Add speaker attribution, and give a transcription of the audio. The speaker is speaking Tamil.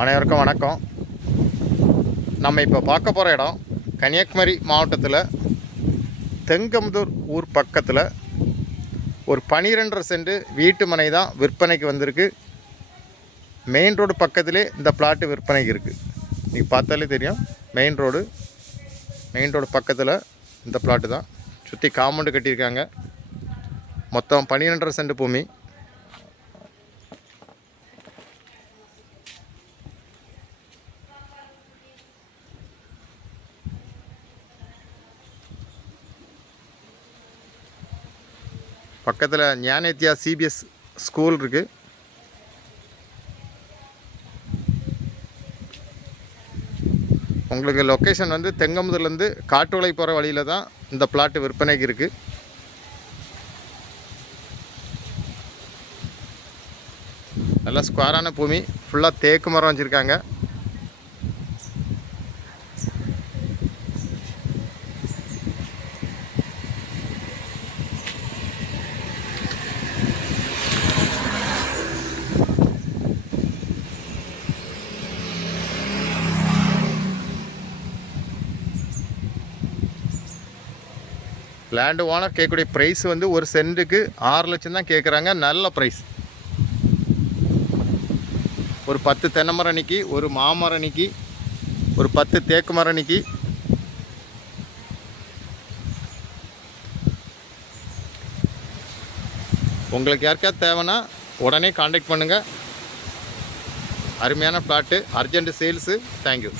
Speaker 1: அனைவருக்கும் வணக்கம். நம்ம இப்போ பார்க்க போகிற இடம் கன்னியாகுமரி மாவட்டத்தில் தெங்கம்புதூர் ஊர் பக்கத்தில் ஒரு பனிரெண்டரை சென்ட் வீட்டு மனை தான் விற்பனைக்கு வந்திருக்கு. மெயின் ரோடு பக்கத்திலே இந்த பிளாட்டு விற்பனைக்கு இருக்குது நீங்கள் பார்த்தாலே தெரியும். மெயின் ரோடு மெயின் ரோடு பக்கத்தில் இந்த பிளாட்டு தான். சுற்றி காம்பவுண்டு கட்டியிருக்காங்க. மொத்தம் பன்னிரெண்டரை சென்ட் பூமி. பக்கத்தில் ஞானேத்யா சிபிஎஸ் ஸ்கூல் இருக்குது உங்களுக்கு லொக்கேஷன் வந்து தெங்கமுதுலேருந்து காட்டுவலை போகிற வழியில் தான் இந்த பிளாட்டு விற்பனைக்கு இருக்குது நல்லா ஸ்கொயரான பூமி ஃபுல்லாக தேக்கு மரம் வச்சுருக்காங்க. லேண்டு ஓனர் கேட்கக்கூடிய ப்ரைஸ் வந்து ஒரு சென்ட்டுக்கு ஆறு லட்சம் தான் கேட்குறாங்க. நல்ல ப்ரைஸ் ஒரு பத்து தென்னை மரம் நிக்கி ஒரு மாமரம் நிக்கி ஒரு பத்து தேக்கு மரம் நிக்கி உங்களுக்கு யாருக்காவது தேவைன்னா உடனே காண்டாக்ட் பண்ணுங்கள் அருமையான ஃப்ளாட்டு அர்ஜென்ட் சேல்ஸு தேங்க்யூ